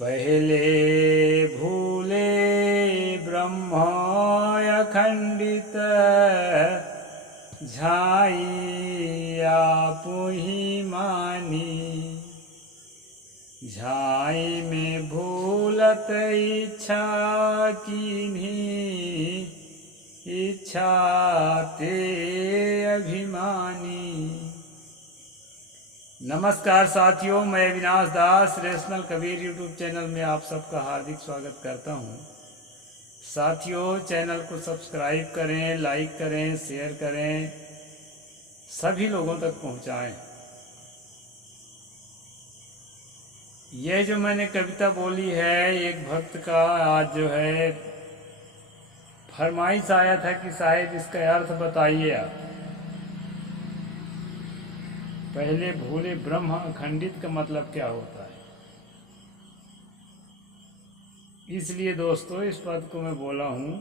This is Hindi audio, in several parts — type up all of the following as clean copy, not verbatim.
पहले भूले ब्रह्म अखंडित झाई आपुहि मानी। झाई में भूलत इच्छा कीन्ही इच्छा ते अभिमानी। नमस्कार साथियों, मैं अविनाश दास रेशनल कबीर यूट्यूब चैनल में आप सबका हार्दिक स्वागत करता हूं। साथियों, चैनल को सब्सक्राइब करें, लाइक करें, शेयर करें, सभी लोगों तक पहुंचाएं। यह जो मैंने कविता बोली है, एक भक्त का आज जो है फरमाइश आया था कि साहिब इसका अर्थ बताइए आप। पहले भूले ब्रह्म अखंडित का मतलब क्या होता है। इसलिए दोस्तों इस पद को मैं बोला हूं।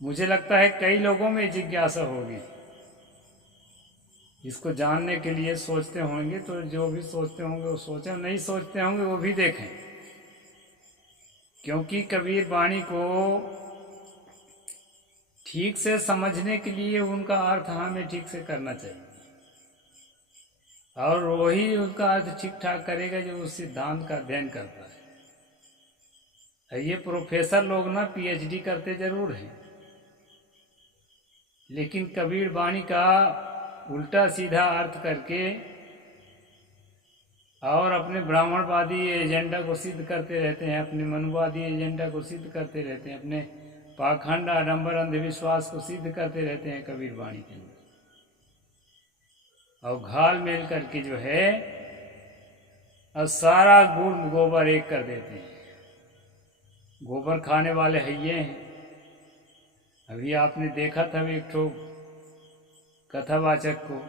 मुझे लगता है कई लोगों में जिज्ञासा होगी, इसको जानने के लिए सोचते होंगे। तो जो भी सोचते होंगे वो सोचें, नहीं सोचते होंगे वो भी देखें, क्योंकि कबीर वाणी को ठीक से समझने के लिए उनका अर्थ हमें ठीक से करना चाहिए, और वही उनका अर्थ ठीक ठाक करेगा जो उस सिद्धांत का अध्ययन करता है। ये प्रोफेसर लोग ना पीएचडी करते जरूर हैं, लेकिन कबीर वाणी का उल्टा सीधा अर्थ करके और अपने ब्राह्मणवादी एजेंडा को सिद्ध करते रहते हैं, अपने मनुवादी एजेंडा को सिद्ध करते रहते हैं, अपने पाखंड आडंबर अंधविश्वास को सिद्ध करते रहते हैं कबीर वाणी के अंदर। और घाल मेल करके जो है और सारा गुड़ गोबर एक कर देते हैं। गोबर खाने वाले हइये हैं। अभी आपने देखा था एक ठो कथावाचक को,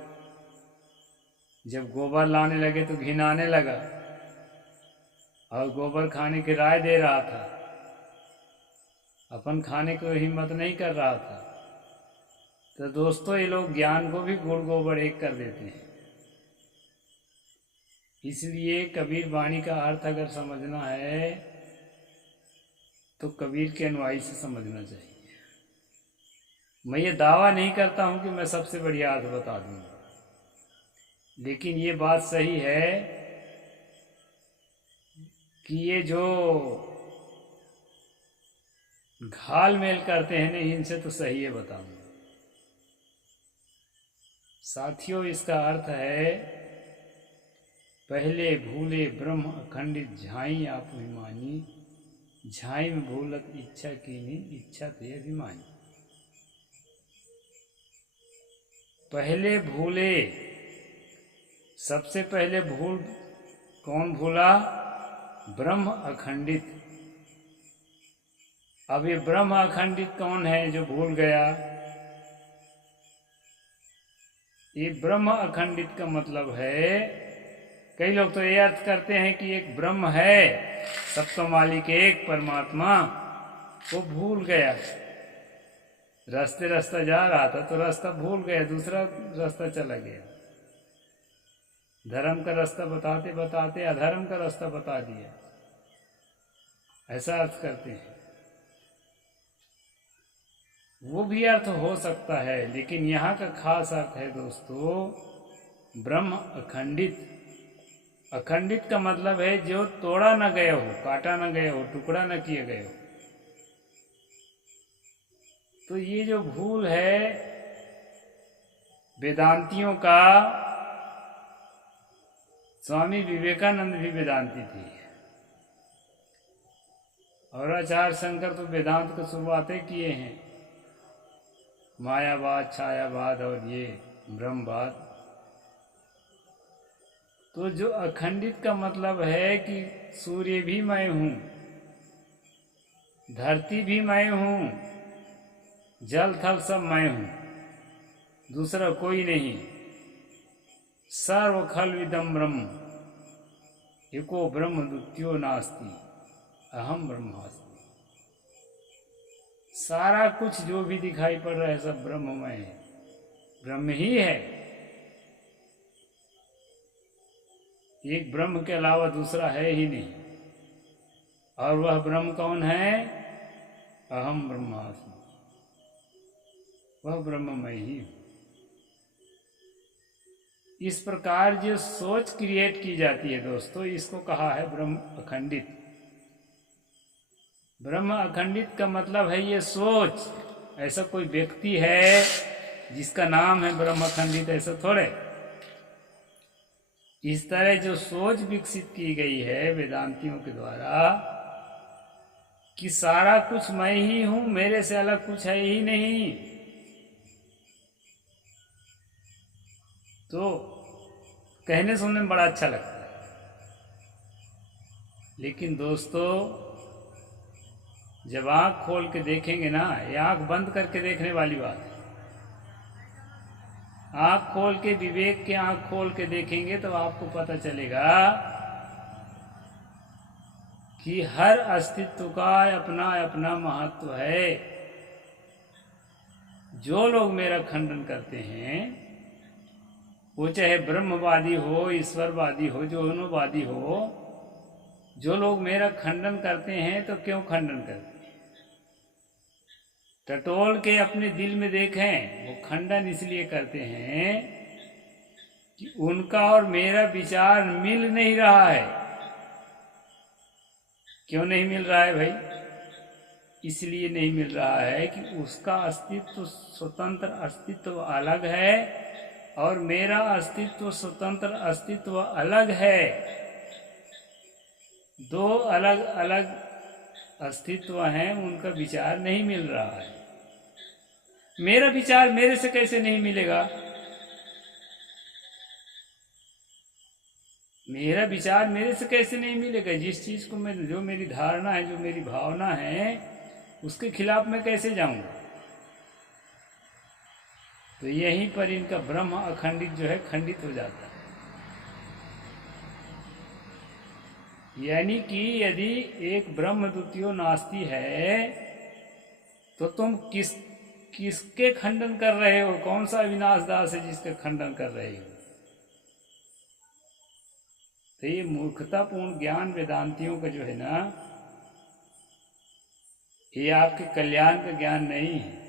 जब गोबर लाने लगे तो घिनाने लगा और गोबर खाने की राय दे रहा था, अपन खाने को हिम्मत नहीं कर रहा था। तो दोस्तों ये लोग ज्ञान को भी गुड़ गोबर एक कर देते हैं। इसलिए कबीर वाणी का अर्थ अगर समझना है तो कबीर के अनुयायी से समझना चाहिए। मैं ये दावा नहीं करता हूं कि मैं सबसे बढ़िया अर्थ बता दूंगा, लेकिन ये बात सही है कि ये जो घाल मेल करते हैं ना, इनसे तो सही है बताऊंगा। साथियों, इसका अर्थ है पहले भूले ब्रह्म अखंडित झाई आप अभिमानी। झाई में भूलत इच्छा कीन्ही इच्छा ते अभिमानी। पहले भूले, सबसे पहले भूल कौन भूला? ब्रह्म अखंडित। अब ये ब्रह्म अखंडित कौन है जो भूल गया? ये ब्रह्म अखंडित का मतलब है, कई लोग तो ये अर्थ करते हैं कि एक ब्रह्म है, सबका मालिक एक परमात्मा, वो भूल गया। रास्ता जा रहा था तो रास्ता भूल गया, दूसरा रास्ता चला गया। धर्म का रास्ता बताते बताते अधर्म का रास्ता बता दिया, ऐसा अर्थ करते हैं। वो भी अर्थ हो सकता है, लेकिन यहाँ का खास अर्थ है दोस्तों ब्रह्म अखंडित। अखंडित का मतलब है जो तोड़ा न गया हो, काटा न गया हो, टुकड़ा न किया गया हो। तो ये जो भूल है वेदांतियों का, स्वामी विवेकानंद भी वेदांती थे और आचार्य शंकर तो वेदांत को शुरुआतें किए हैं, मायावाद, छायावाद और ये ब्रह्मवाद। तो जो अखंडित का मतलब है कि सूर्य भी मैं हूं, धरती भी मैं हूं, जल थल सब मैं हूं, दूसरा कोई नहीं। सर्व खल विदम ब्रह्म एको ब्रह्म द्वितीयो नास्ति अहम ब्रह्मास्मि। सारा कुछ जो भी दिखाई पड़ रहा है सब ब्रह्ममय है, ब्रह्म ही है। एक ब्रह्म के अलावा दूसरा है ही नहीं। और वह ब्रह्म कौन है? अहम ब्रह्मास्मि, वह ब्रह्म मैं ही हूं। इस प्रकार जो सोच क्रिएट की जाती है दोस्तों, इसको कहा है ब्रह्म अखंडित। ब्रह्म अखंडित का मतलब है ये सोच। ऐसा कोई व्यक्ति है जिसका नाम है ब्रह्म अखंडित, ऐसा थोड़े। इस तरह जो सोच विकसित की गई है वेदांतियों के द्वारा कि सारा कुछ मैं ही हूं, मेरे से अलग कुछ है ही नहीं, तो कहने सुनने में बड़ा अच्छा लगता है। लेकिन दोस्तों जब आंख खोल के देखेंगे ना, ये आंख बंद करके देखने वाली बात है। आंख खोल के, विवेक के आंख खोल के देखेंगे तो आपको पता चलेगा कि हर अस्तित्व का अपना अपना महत्व है। जो लोग मेरा खंडन करते हैं, वो चाहे ब्रह्मवादी हो, ईश्वरवादी हो, जोहनोवादी हो, जो लोग मेरा खंडन करते हैं तो क्यों खंडन करते हैं? टटोल के अपने दिल में देखें, वो खंडन इसलिए करते हैं कि उनका और मेरा विचार मिल नहीं रहा है। क्यों नहीं मिल रहा है भाई? इसलिए नहीं मिल रहा है कि उसका अस्तित्व स्वतंत्र अस्तित्व अलग है और मेरा अस्तित्व स्वतंत्र अस्तित्व अलग है। दो अलग अलग अस्तित्व हैं, उनका विचार नहीं मिल रहा है। मेरा विचार मेरे से कैसे नहीं मिलेगा? मेरा विचार मेरे से कैसे नहीं मिलेगा? जिस चीज को मैं, जो मेरी धारणा है, जो मेरी भावना है, उसके खिलाफ मैं कैसे जाऊंगा? तो यहीं पर इनका ब्रह्म अखंडित जो है खंडित हो जाता है। यानी कि यदि एक ब्रह्म द्वितीयो नास्ति है तो तुम किसके खंडन कर रहे हो? कौन सा अविनाश दास है जिसका खंडन कर रहे हो? तो ये मूर्खतापूर्ण ज्ञान वेदांतियों का जो है ना, ये आपके कल्याण का ज्ञान नहीं है।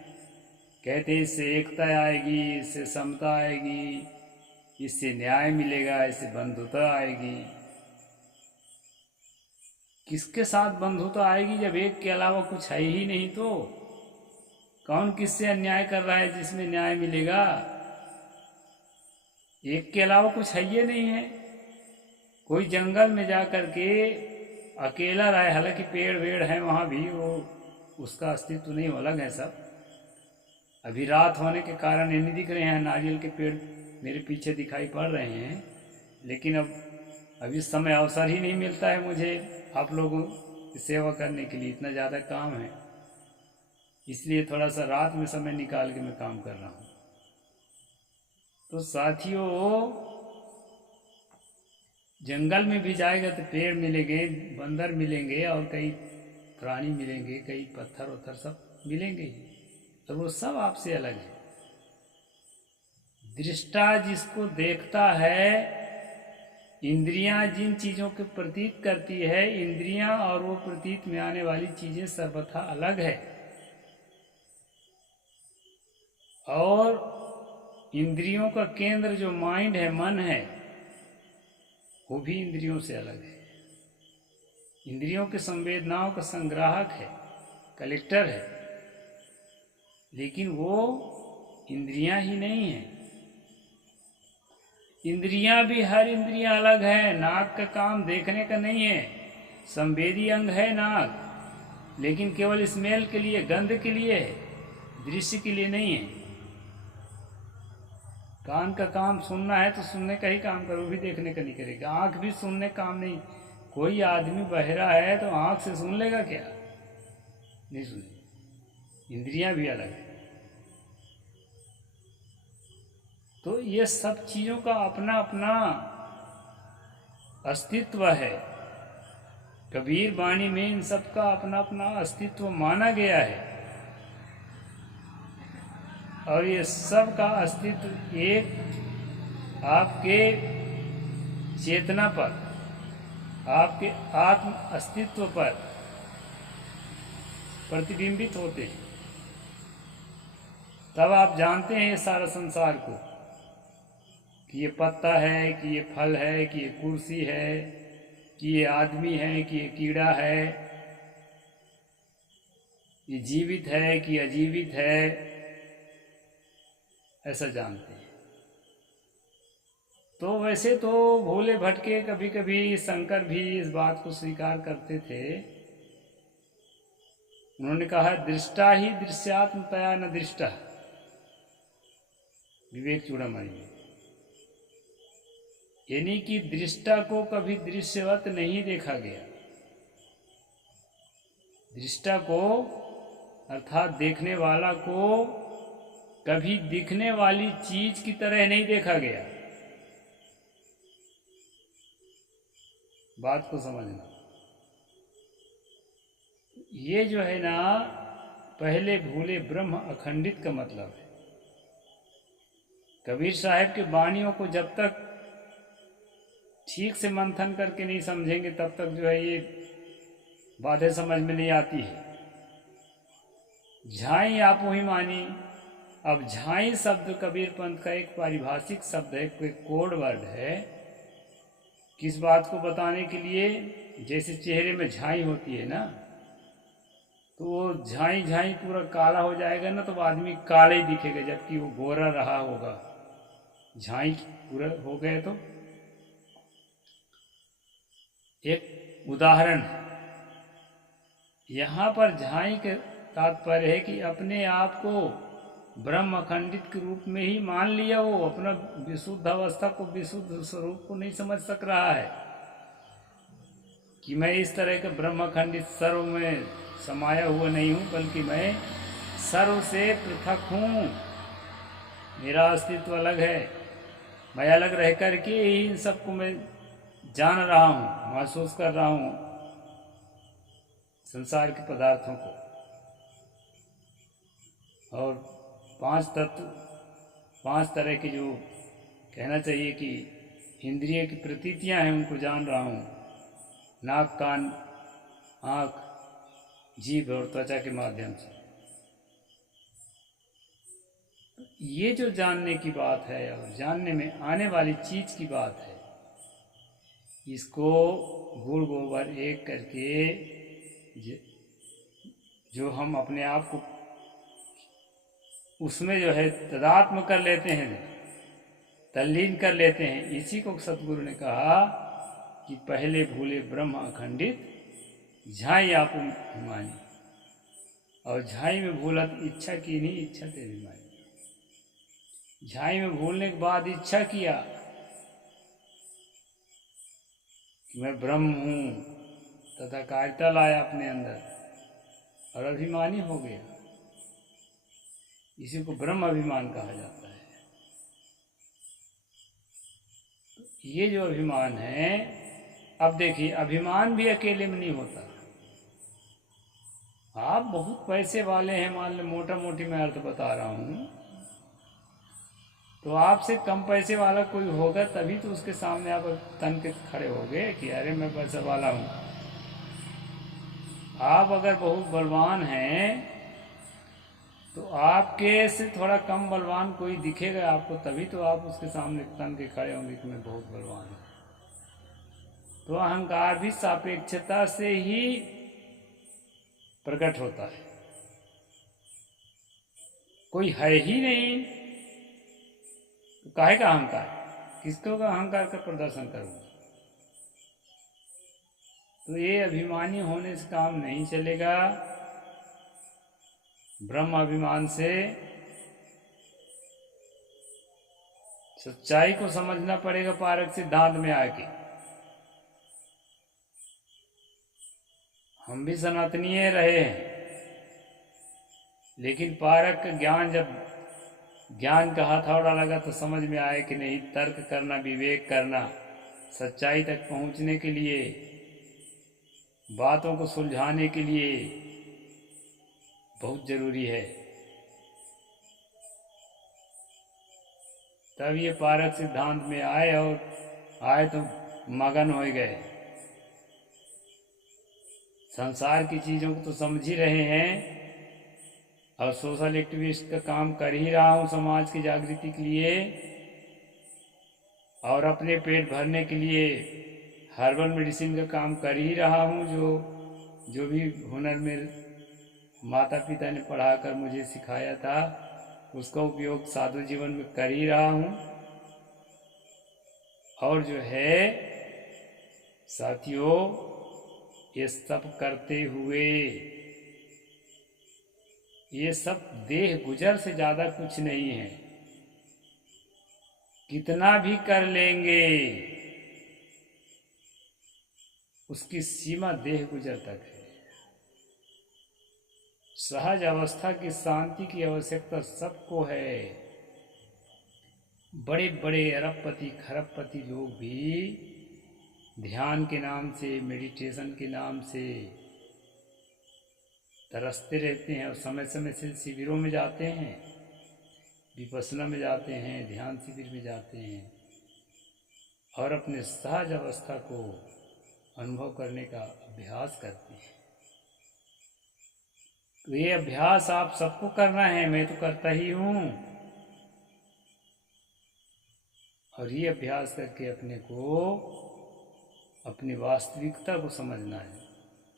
कहते हैं इससे एकता आएगी, इससे समता आएगी, इससे न्याय मिलेगा, इससे बंधुता आएगी। किसके साथ बंधुता आएगी जब एक के अलावा कुछ है ही नहीं? तो कौन किससे अन्याय कर रहा है जिसमें न्याय मिलेगा? एक के अलावा कुछ है ही नहीं है। कोई जंगल में जा कर के अकेला रहे, हालांकि पेड़ वेड़ है वहां भी, वो उसका अस्तित्व नहीं, अलग है सब। अभी रात होने के कारण ये नहीं दिख रहे हैं, नारियल के पेड़ मेरे पीछे दिखाई पड़ रहे हैं, लेकिन अब अभी समय अवसर ही नहीं मिलता है मुझे आप लोगों की सेवा करने के लिए, इतना ज़्यादा काम है, इसलिए थोड़ा सा रात में समय निकाल के मैं काम कर रहा हूँ। तो साथियों, जंगल में भी जाएगा तो पेड़ मिलेंगे, बंदर मिलेंगे और कई प्राणी मिलेंगे, कई पत्थर वत्थर सब मिलेंगे, तो वो सब आपसे अलग है। दृष्टा जिसको देखता है, इंद्रियां जिन चीजों के प्रतीत करती है, इंद्रियां और वो प्रतीत में आने वाली चीजें सर्वथा अलग है। और इंद्रियों का केंद्र जो माइंड है, मन है, वो भी इंद्रियों से अलग है। इंद्रियों के संवेदनाओं का संग्राहक है, कलेक्टर है, लेकिन वो इंद्रियां ही नहीं है। इंद्रियां भी, हर इंद्रियां अलग है। नाक का काम देखने का नहीं है, संवेदी अंग है नाक, लेकिन केवल स्मेल के लिए, गंध के लिए है, दृश्य के लिए नहीं है। कान का काम सुनना है तो सुनने का ही काम करो, भी देखने का नहीं करेगा। आंख भी सुनने का काम नहीं। कोई आदमी बहरा है तो आंख से सुन लेगा क्या? नहीं सुने। इंद्रियां भी अलग है। तो ये सब चीजों का अपना अपना अस्तित्व है। कबीर वाणी में इन सब का अपना अपना अस्तित्व माना गया है, और ये सब का अस्तित्व एक आपके चेतना पर, आपके आत्म अस्तित्व पर प्रतिबिंबित होते हैं, तब आप जानते हैं ये सारा संसार को, कि ये पत्ता है, कि ये फल है, कि ये कुर्सी है, कि ये आदमी है, कि ये कीड़ा है, ये जीवित है कि अजीवित है, ऐसा जानते हैं। तो वैसे तो भोले भटके कभी कभी शंकर भी इस बात को स्वीकार करते थे। उन्होंने कहा दृष्टा ही दृश्यात्मतया न दृष्टा, विवेक चूड़ामणि में, यानी कि दृष्टा को कभी दृश्यवत नहीं देखा गया। दृष्टा को अर्थात देखने वाला को कभी दिखने वाली चीज की तरह नहीं देखा गया। बात को समझना, ये जो है ना पहले भूले ब्रह्म अखंडित का मतलब है। कबीर साहब की वाणियों को जब तक ठीक से मंथन करके नहीं समझेंगे तब तक जो है ये बातें समझ में नहीं आती है। झाई आपो ही मानी। अब झाई शब्द कबीर पंथ का एक पारिभाषिक शब्द है, कोई कोड वर्ड है। किस बात को बताने के लिए, जैसे चेहरे में झाई होती है ना, तो वो झाई झाई पूरा काला हो जाएगा ना, तो वो आदमी काला ही दिखेगा, जबकि वो गोरा रहा होगा। झाई पूरा हो गए। तो एक उदाहरण यहाँ पर झाई के तात्पर्य है कि अपने आप को ब्रह्म अखंडित के रूप में ही मान लिया। वो अपना विशुद्ध अवस्था को, विशुद्ध स्वरूप को नहीं समझ सक रहा है कि मैं इस तरह के ब्रह्म अखंडित सर्व में समाया हुआ नहीं हूँ, बल्कि मैं सर्व से पृथक हूँ। मेरा अस्तित्व अलग है। मैं अलग रह करके ही इन सबको मैं जान रहा हूँ, महसूस कर रहा हूँ संसार के पदार्थों को। और पांच तत्व, पांच तरह के जो कहना चाहिए कि इंद्रिय की प्रतीतियां हैं, उनको जान रहा हूँ। नाक, कान, आँख, जीभ और त्वचा के माध्यम से। ये जो जानने की बात है और जानने में आने वाली चीज की बात है, इसको गुड़ गोबर एक करके जो हम अपने आप को उसमें जो है तदात्म कर लेते हैं, तल्लीन कर लेते हैं, इसी को सतगुरु ने कहा कि पहले भूले ब्रह्म अखंडित, झाई आप मानी। और झाई में भूलत इच्छा की नहीं, इच्छा ते भी मानी। झाई में भूलने के बाद इच्छा किया कि मैं ब्रह्म हूं, तथा कारिता लाया अपने अंदर और अभिमानी हो गया। इसी को ब्रह्म अभिमान कहा जाता है। ये जो अभिमान है, अब देखिए अभिमान भी अकेले में नहीं होता। आप बहुत पैसे वाले हैं, मान लो, मोटा मोटी मैं अर्थ बता रहा हूं, तो आपसे कम पैसे वाला कोई होगा तभी तो उसके सामने आप तन के खड़े हो गए कि अरे मैं पैसा वाला हूं। आप अगर बहुत बलवान हैं तो आपके से थोड़ा कम बलवान कोई दिखेगा आपको, तभी तो आप उसके सामने तन के खड़े होंगे कि मैं बहुत बलवान हूं। तो अहंकार भी सापेक्षता से ही प्रकट होता है। कोई है ही नहीं तो काहे का अहंकार, किसको का अहंकार का प्रदर्शन करूंगा। तो ये अभिमानी होने से काम नहीं चलेगा। ब्रह्म अभिमान से सच्चाई को समझना पड़ेगा। पारक सिद्धांत में आके हम भी सनातनीय रहे हैं, लेकिन पारक का ज्ञान, जब ज्ञान का हथौड़ा लगा तो समझ में आया कि नहीं, तर्क करना, विवेक करना, सच्चाई तक पहुंचने के लिए, बातों को सुलझाने के लिए बहुत जरूरी है। तब ये पारक सिद्धांत में आए, और आए तो मगन हो गए। संसार की चीज़ों को तो समझ ही रहे हैं और सोशल एक्टिविस्ट का काम कर ही रहा हूँ समाज की जागृति के लिए, और अपने पेट भरने के लिए हर्बल मेडिसिन का काम कर ही रहा हूँ। जो भी हुनर मेरे माता पिता ने पढ़ाकर मुझे सिखाया था उसका उपयोग साधु जीवन में कर ही रहा हूँ। और जो है साथियों, ये सब करते हुए ये सब देह गुजर से ज़्यादा कुछ नहीं है। कितना भी कर लेंगे उसकी सीमा देह गुजर तक है। सहज अवस्था की शांति की आवश्यकता सबको है। बड़े बड़े अरबपति खरबपति लोग भी ध्यान के नाम से, मेडिटेशन के नाम से तरसते रहते हैं और समय समय से शिविरों में जाते हैं, विपश्यना में जाते हैं, ध्यान शिविर में जाते हैं और अपने सहज अवस्था को अनुभव करने का अभ्यास करते हैं। तो ये अभ्यास आप सबको करना है, मैं तो करता ही हूँ। और ये अभ्यास करके अपने को अपनी वास्तविकता को समझना है।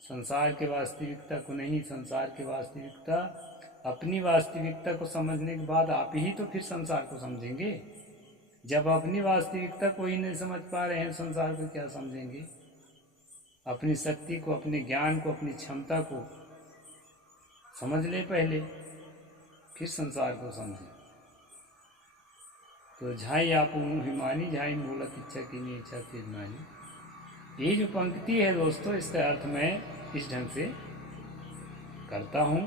संसार के वास्तविकता को नहीं, संसार की वास्तविकता, अपनी वास्तविकता को समझने के बाद आप ही तो फिर संसार को समझेंगे। जब अपनी वास्तविकता को ही नहीं समझ पा रहे हैं, संसार को क्या समझेंगे। अपनी शक्ति को, अपने ज्ञान को, अपनी क्षमता को समझ ले पहले, फिर संसार को समझें। तो झाई आप हिमानी झाई मूलत इच्छा की नहीं इच्छा फिर मानी। ये जो पंक्ति है दोस्तों, इसका अर्थ मैं इस ढंग से करता हूँ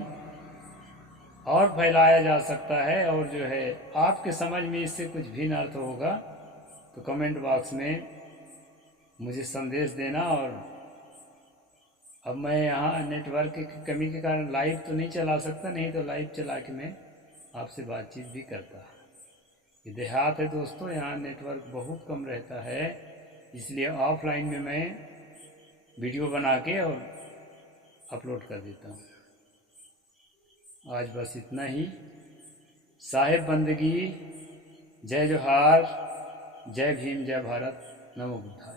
और फैलाया जा सकता है। और जो है आपके समझ में इससे कुछ भिन्न अर्थ होगा तो कमेंट बॉक्स में मुझे संदेश देना। और अब मैं यहाँ नेटवर्क की कमी के कारण लाइव तो नहीं चला सकता, नहीं तो लाइव चला के मैं आपसे बातचीत भी करता। ये देहात है दोस्तों, यहाँ नेटवर्क बहुत कम रहता है, इसलिए ऑफलाइन में मैं वीडियो बना के और अपलोड कर देता हूँ। आज बस इतना ही। साहिब बंदगी, जय जोहार, जय भीम, जय भारत, नमो बुद्धाय।